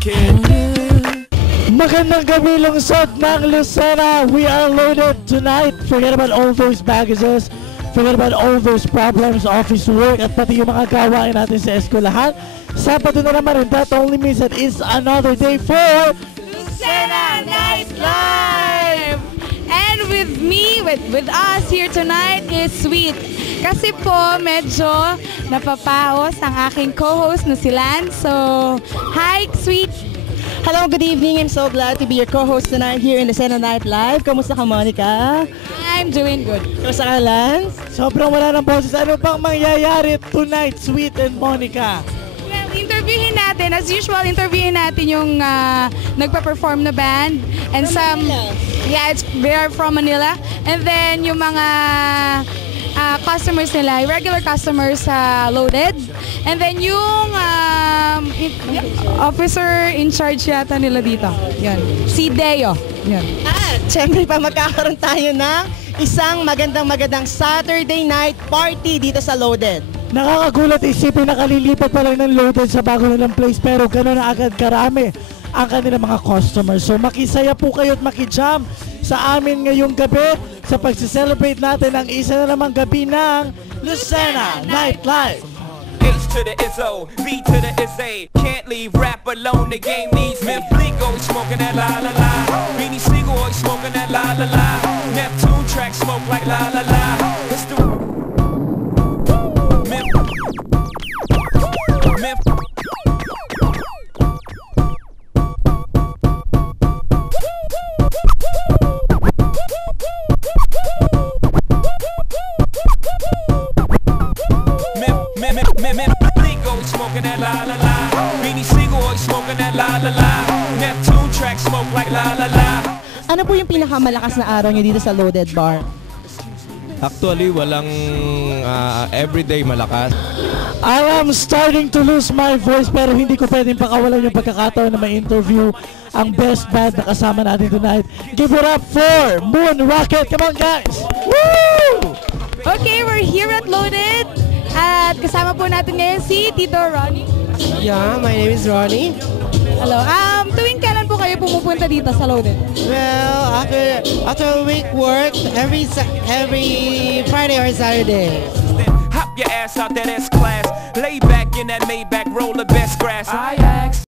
kid. Magandang gabi lungsod ng Lucena. We are loaded tonight. Forget about all those baggages. Forget about all those problems, office work, at pati yung mga gawain natin sa eskwelahan. Sabado na naman, and that only means that it's another day for Lucena Nightlife! And with me, with us here tonight is Sweet. Kasi po, medyo napapaos ang aking co-host na si Lance. So, hi, Sweet! Hello, good evening. I'm so glad to be your co-host tonight here in the Lucena Nightlife. Kamusta ka, Monica? I'm doing good. Kamusta ka, Lance? sobrang wala ng boses. Ano bang mangyayari tonight, Sweet and Monica? Well, interviewin natin, as usual, interviewin natin yung nagpa-perform na band. And some, yeah, they are from Manila. And then yung mga customers nila, regular customers sa Loaded. And then yung officer in charge yata nila dito. Yan. Si Deo. Yan. At syempre pa magkakaroon tayo ng isang magandang Saturday night party dito sa Loaded. Nakakagulat isipin na kalilipat pa lang ng Loaded sa bago nilang place, pero gano'n na agad karami ang kanilang mga customers. So makisaya po kayo at makijam sa amin ngayong gabi sa pagsi-celebrate natin ang isa na namang gabi ng Lucena Nightlife. H to the Izzo, B to the Izzy. Can't leave rap alone, the game needs me. Blinko, he's smoking that la la la. Beanie Siegel, he's smoking that la la la. Neptune track smoke like la la la. It's the Blinko, he's smoking that la la la. Beanie Siegel, he's smoking that la la la. Neptune track smoke like la la la. Ano po yung pinakamalakas na araw niyo dito sa Loaded Bar? Actually, walang everyday malakas. I am starting to lose my voice, pero hindi ko pwedeng pakawalan yung pagkakataon na may interview ang best band na kasama natin tonight. Give it up for Moon Rocket. Come on, guys! Woo! Okay, we're here at Loaded. At kasama po natin ngayon si Tito Ronnie. Yeah, my name is Ronnie. Hello. Tuwing kailan po kayo pumupunta dito sa Loaded? Well, after a week work, every Friday or Saturday. Hop your ass out that S-Class. Lay back in that Maybach, roll the best grass. I ask.